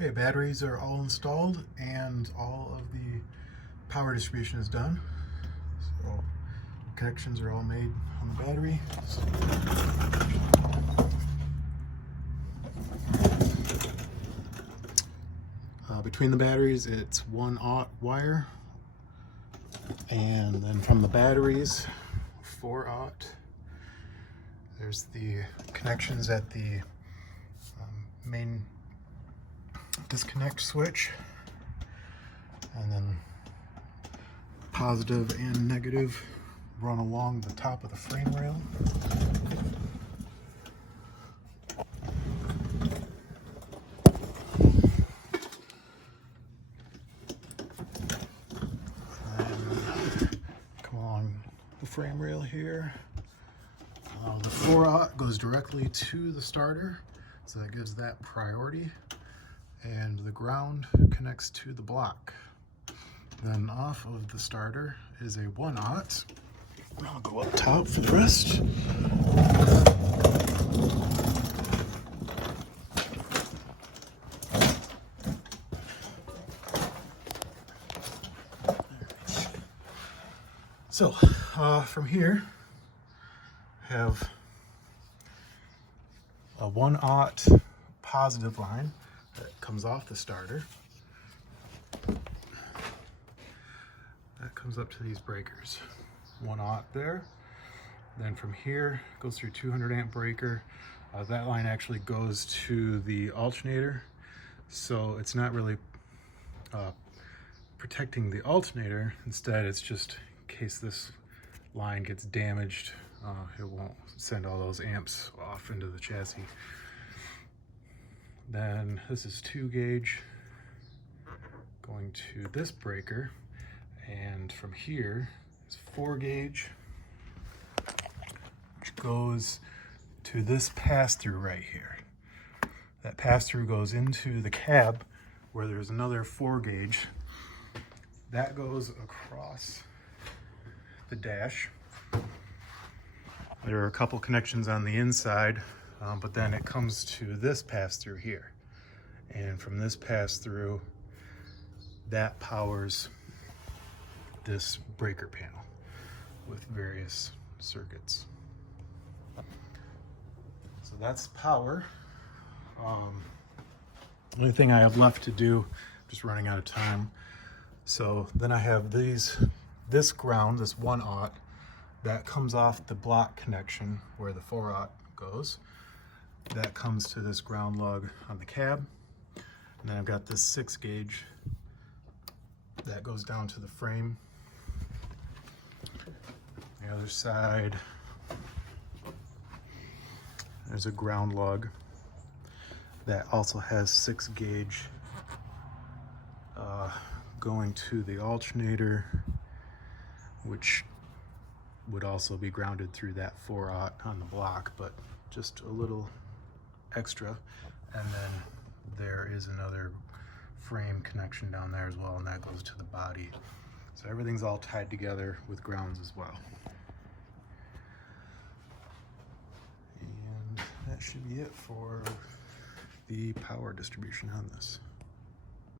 Okay, batteries are all installed and all of the power distribution is done. So connections are all made on the battery. Between the batteries, it's 1/0 wire, and then from the batteries, 4/0. There's the connections at the main disconnect switch, and then positive and negative run along the top of the frame rail. And come along the frame rail here. The 4/0 goes directly to the starter, so that gives that priority, and the ground connects to the block. Then off of the starter is a 1/0. I'll go up top for the rest. So from here, have a 1/0 positive line that comes off the starter. That comes up to these breakers. 1/0 there. Then from here, goes through 200 amp breaker. That line actually goes to the alternator. So it's not really protecting the alternator. Instead, it's just in case this line gets damaged, it won't send all those amps off into the chassis. Then this is 2 gauge going to this breaker, and from here is 4 gauge, which goes to this pass-through right here. That pass-through goes into the cab where there's another 4 gauge. That goes across the dash. There are a couple connections on the inside, but then it comes to this pass-through here. And from this pass-through, that powers this breaker panel with various circuits. So that's power. The only thing I have left to do, just running out of time. So then I have this ground, this 1/0, that comes off the block connection where the 4/0 goes. That comes to this ground lug on the cab. And then I've got this 6 gauge that goes down to the frame. The other side, there's a ground lug that also has 6 gauge going to the alternator, which would also be grounded through that 4/0 on the block, but just a little extra. And then there is another frame connection down there as well, and that goes to the body. So everything's all tied together with grounds as well. And that should be it for the power distribution on this.